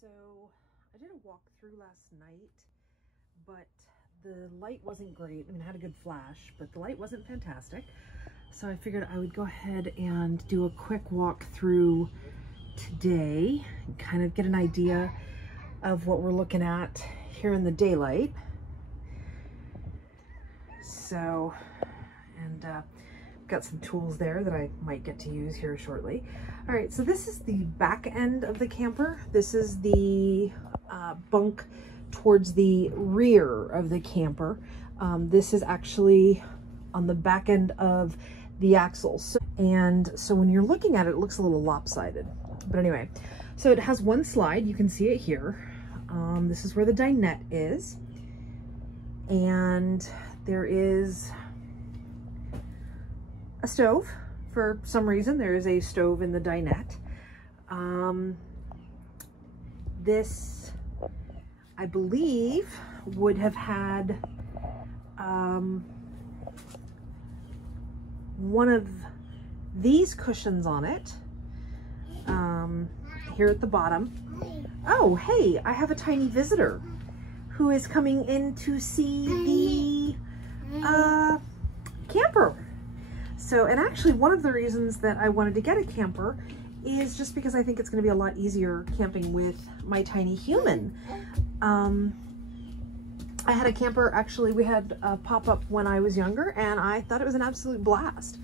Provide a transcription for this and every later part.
So I did a walkthrough last night, but the light wasn't great. I mean, I had a good flash, but the light wasn't fantastic. So I figured I would go ahead and do a quick walkthrough today and kind of get an idea of what we're looking at here in the daylight. So, and got some tools there that I might get to use here shortly. All right, so this is the back end of the camper. This is the bunk towards the rear of the camper. This is actually on the back end of the axle. So when you're looking at it, it looks a little lopsided. But anyway, so it has one slide. You can see it here. This is where the dinette is. And there is a stove. For some reason, there is a stove in the dinette. This, I believe, would have had one of these cushions on it here at the bottom. Oh, hey, I have a tiny visitor who is coming in to see the camper. So, and actually one of the reasons that I wanted to get a camper is just because I think it's going to be a lot easier camping with my tiny human. I had a camper, actually we had a pop-up when I was younger, and I thought it was an absolute blast.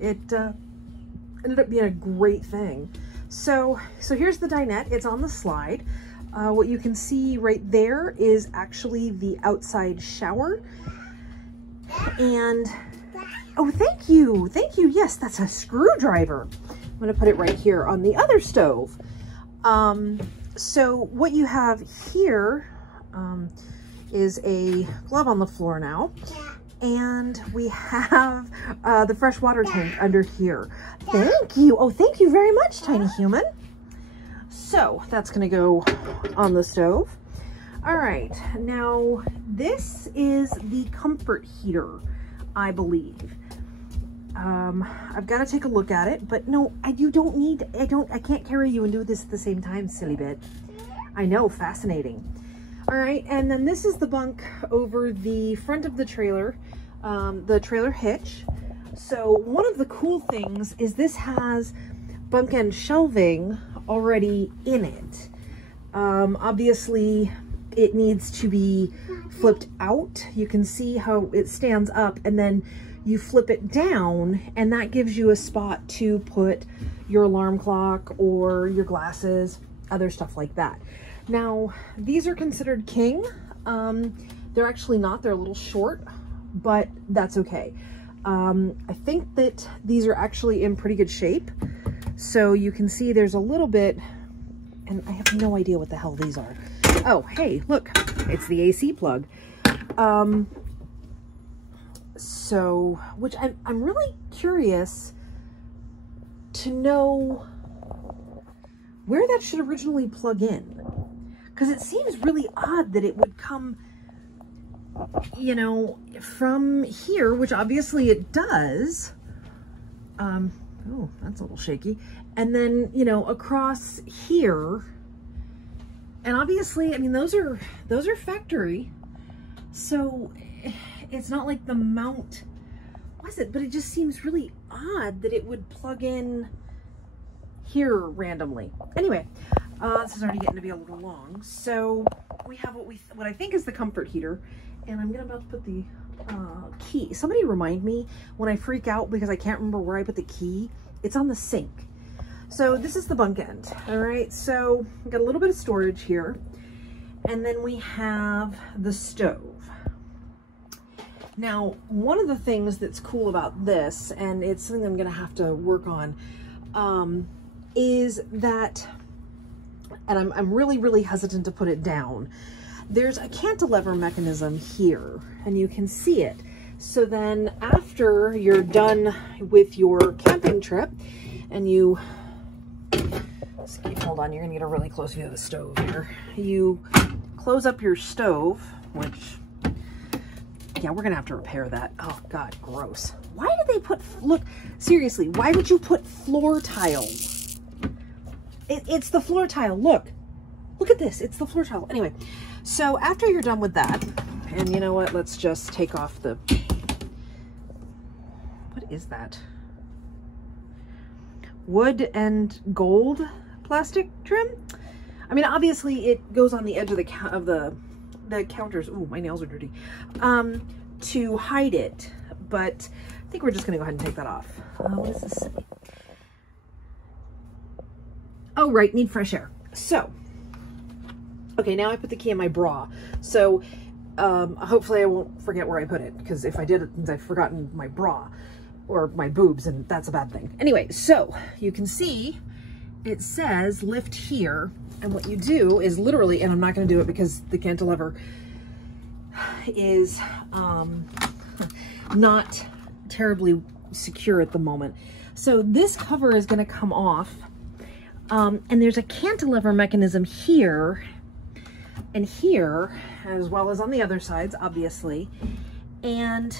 It ended up being a great thing. So here's the dinette. It's on the slide. What you can see right there is actually the outside shower. And oh, thank you. Thank you. Yes, that's a screwdriver. I'm going to put it right here on the other stove. So what you have here is a glove on the floor now. And we have the fresh water tank under here. Thank you. Oh, thank you very much, tiny human. So that's going to go on the stove. All right. Now, this is the comfort heater, I believe. I've got to take a look at it, but no, I can't carry you and do this at the same time, silly bit. I know, fascinating. All right, and then this is the bunk over the front of the trailer hitch. So one of the cool things is this has bunk end shelving already in it. Obviously it needs to be flipped out. You can see how it stands up, and then you flip it down, and that gives you a spot to put your alarm clock or your glasses, other stuff like that. Now, these are considered king. They're actually not, they're a little short, but that's okay. I think that these are actually in pretty good shape. So you can see there's a little bit, and I have no idea what the hell these are. Oh, hey, look, it's the AC plug. So, which I'm really curious to know where that should originally plug in. Because it seems really odd that it would come, you know, from here, which obviously it does. Oh, that's a little shaky. And then, you know, across here. And obviously, I mean, those are factory. So it's not like the mount was it, but it just seems really odd that it would plug in here randomly. Anyway, this is already getting to be a little long. So we have what I think is the comfort heater, and I'm about to put the key. Somebody remind me when I freak out because I can't remember where I put the key. It's on the sink. So this is the bunk end. All right, so we've got a little bit of storage here, and then we have the stove. Now, one of the things that's cool about this, and it's something I'm gonna have to work on, is that, and I'm really, really hesitant to put it down, there's a cantilever mechanism here, and you can see it. So then after you're done with your camping trip, and you, hold on, you're gonna get a really close view of the stove here. You close up your stove, which, yeah, we're gonna have to repair that. Oh God, gross. Why did they put, look, seriously, why would you put floor tiles? It's the floor tile, look. look at this. It's the floor tile. Anyway, so after you're done with that, and you know what? Let's just take off the, what is that? Wood and gold plastic trim. I mean, obviously it goes on the edge of the counters. Ooh, my nails are dirty. To hide it, but I think we're just gonna go ahead and take that off. What does this say? Oh, right, need fresh air. So, okay, now I put the key in my bra. So, hopefully I won't forget where I put it, because if I did, it means I've forgotten my bra or my boobs, and that's a bad thing. Anyway, so you can see it says lift here, and what you do is literally, and I'm not going to do it because the cantilever is not terribly secure at the moment. So this cover is going to come off, and there's a cantilever mechanism here and here, as well as on the other sides, obviously. And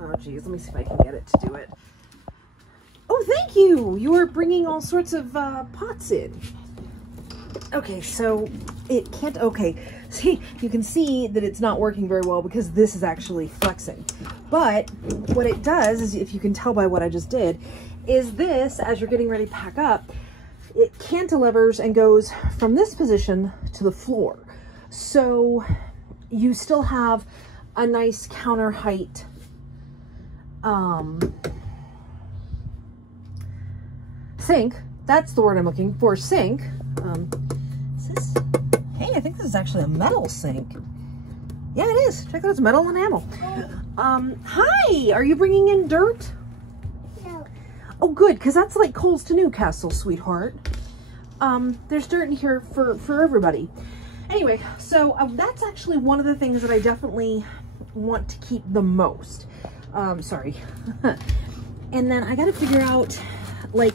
oh geez, let me see if I can get it to do it. Oh, thank you. You are bringing all sorts of pots in. Okay, so it can't, okay. See, you can see that it's not working very well because this is actually flexing. But what it does is, if you can tell by what I just did, is this, as you're getting ready to pack up, it cantilevers and goes from this position to the floor. So you still have a nice counter height sink. That's the word I'm looking for, sink. Is this, hey, I think this is actually a metal sink. Yeah, it is. Check out, it's metal enamel. Hi, are you bringing in dirt? No. Oh, good, because that's like coals to Newcastle, sweetheart. There's dirt in here for everybody. Anyway, so that's actually one of the things that I definitely want to keep the most. Sorry. And then I got to figure out, like,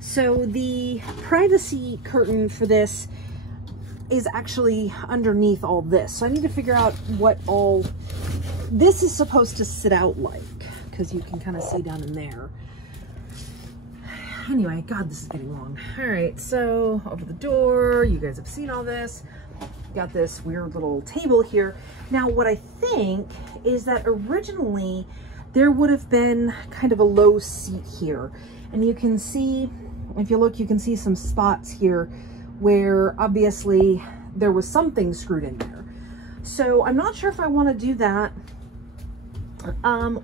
so the privacy curtain for this is actually underneath all this. So I need to figure out what all this is supposed to sit out like, because you can kind of see down in there. Anyway, God, this is getting long. All right, so over the door, you guys have seen all this. Got this weird little table here. Now, what I think is that originally there would have been kind of a low seat here. And you can see, if you look, you can see some spots here where obviously there was something screwed in there. So I'm not sure if I want to do that,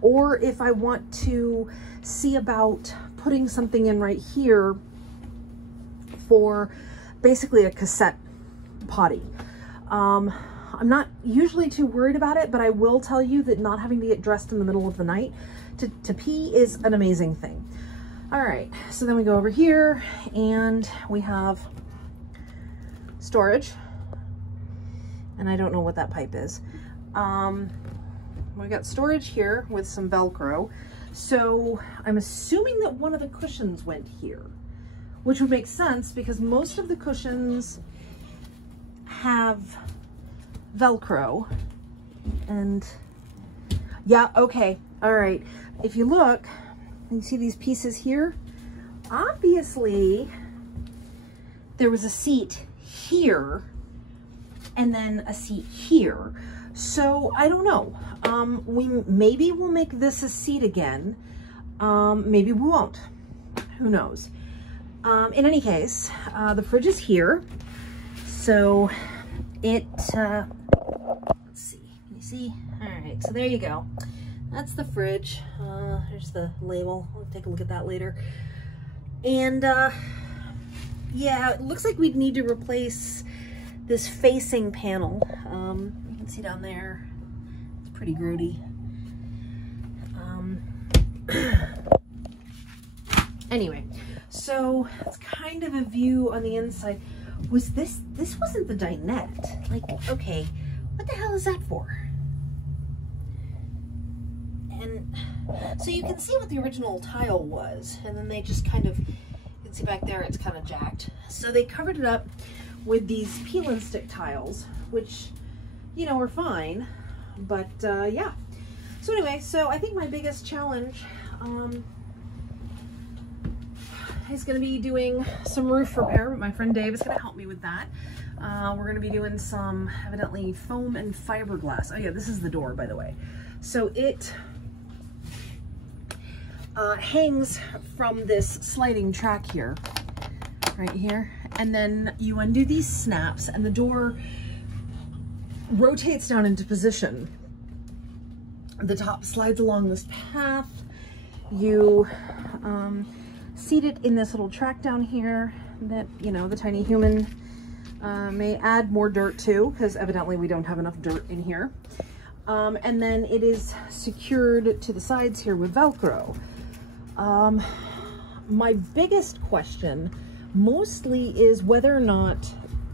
or if I want to see about putting something in right here for basically a cassette potty. I'm not usually too worried about it, but I will tell you that not having to get dressed in the middle of the night to pee is an amazing thing. All right, so then we go over here and we have storage, and I don't know what that pipe is. We got storage here with some Velcro. So I'm assuming that one of the cushions went here, which would make sense because most of the cushions have Velcro. And yeah, okay, all right. If you look, you see these pieces here? Obviously, there was a seat here and then a seat here. So I don't know. Maybe we'll make this a seat again. Maybe we won't. Who knows? In any case, the fridge is here. So it, let's see. Can you see? All right. So there you go. That's the fridge. Here's the label. We'll take a look at that later. And yeah, it looks like we'd need to replace this facing panel. You can see down there. It's pretty grody. Anyway, so it's kind of a view on the inside. Was this wasn't the dinette. Like, okay, what the hell is that for? And so you can see what the original tile was, and then they just kind of, you can see back there, it's kind of jacked. So they covered it up with these peel and stick tiles, which, you know, are fine, but yeah. So anyway, so I think my biggest challenge is going to be doing some roof repair, but my friend Dave is going to help me with that. We're going to be doing some, evidently, foam and fiberglass. Oh yeah, this is the door, by the way. So it hangs from this sliding track here, right here. And then you undo these snaps and the door rotates down into position. The top slides along this path. You seat it in this little track down here that, you know, the tiny human may add more dirt to, because evidently we don't have enough dirt in here. And then it is secured to the sides here with Velcro. My biggest question mostly is whether or not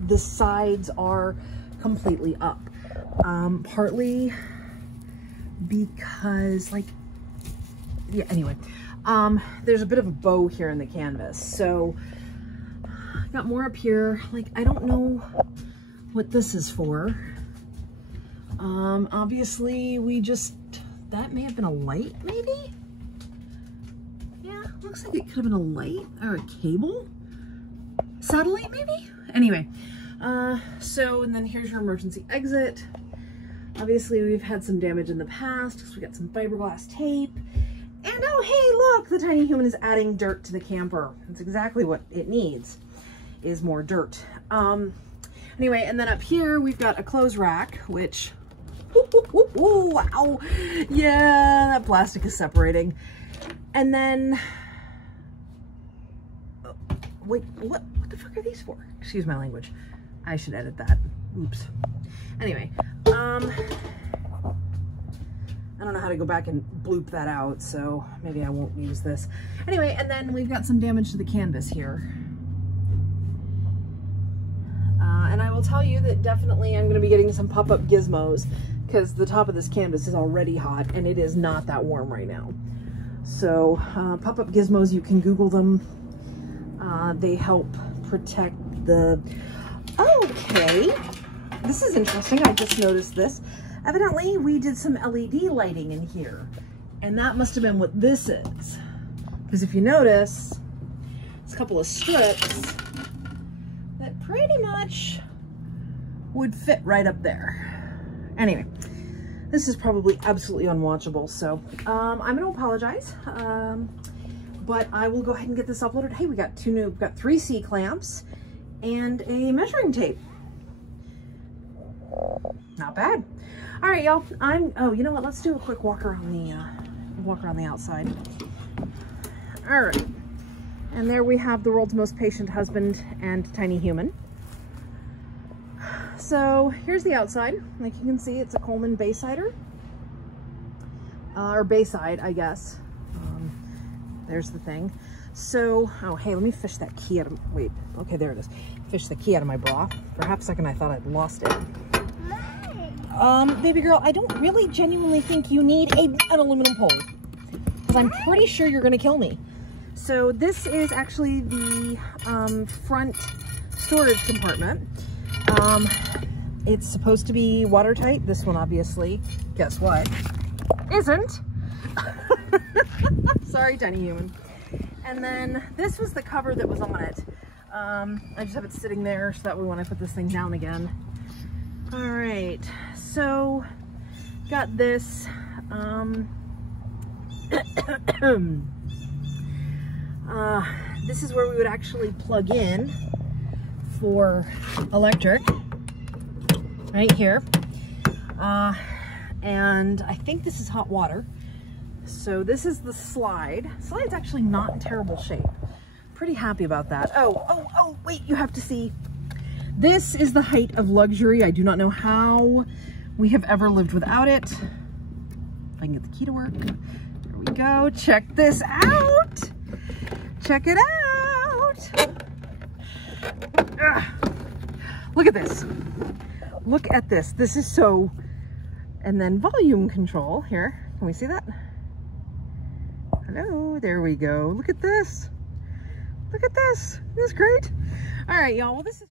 the sides are completely up. Partly because, like, yeah, anyway, there's a bit of a bow here in the canvas. So got more up here. Like, I don't know what this is for. Obviously that may have been a light, maybe? Yeah, looks like it could have been a light or a cable. Satellite, maybe? Anyway, so, and then here's your emergency exit. Obviously, we've had some damage in the past because we got some fiberglass tape. And oh, hey, look, the tiny human is adding dirt to the camper. That's exactly what it needs, is more dirt. Anyway, and then up here, we've got a clothes rack, which, wow. Yeah, that plastic is separating. And then, wait, what the fuck are these for? Excuse my language. I should edit that. Oops. Anyway, I don't know how to go back and bloop that out, so maybe I won't use this. Anyway, and then we've got some damage to the canvas here. And I will tell you that definitely I'm going to be getting some pop-up gizmos, because the top of this canvas is already hot and it is not that warm right now. So pop-up gizmos, you can Google them. They help protect the... Okay, this is interesting. I just noticed this. Evidently, we did some LED lighting in here, and that must have been what this is. Because if you notice, it's a couple of strips that pretty much would fit right up there. Anyway, this is probably absolutely unwatchable, so I'm going to apologize. But I will go ahead and get this uploaded. Hey, we've got 3 C-clamps and a measuring tape. Not bad. All right, y'all. Oh, you know what? Let's do a quick walk around the outside. All right. And there we have the world's most patient husband and tiny human. So here's the outside. Like you can see, it's a Coleman Baysider. Or Bayside, I guess. There's the thing. So, oh, hey, let me fish that key out of, wait, okay, there it is. Fish the key out of my bra. For half a second, I thought I'd lost it. Baby girl, I don't really genuinely think you need an aluminum pole, because I'm pretty sure you're gonna kill me. So this is actually the front storage compartment. It's supposed to be watertight. This one, obviously, guess what? Isn't. Sorry, tiny human. And then this was the cover that was on it. I just have it sitting there so that way when I put this thing down again. All right, so got this. This is where we would actually plug in for electric, right here. And I think this is hot water. So this is the slide. Slide's actually not in terrible shape. Pretty happy about that. Oh, wait, you have to see. This is the height of luxury. I do not know how we have ever lived without it. If I can get the key to work. There we go. Check this out. Check it out. Ugh. Look at this. Look at this. This is so... And then volume control here. Can we see that? Hello, there we go. Look at this. Look at this. Isn't this great? All right, y'all. Well, this is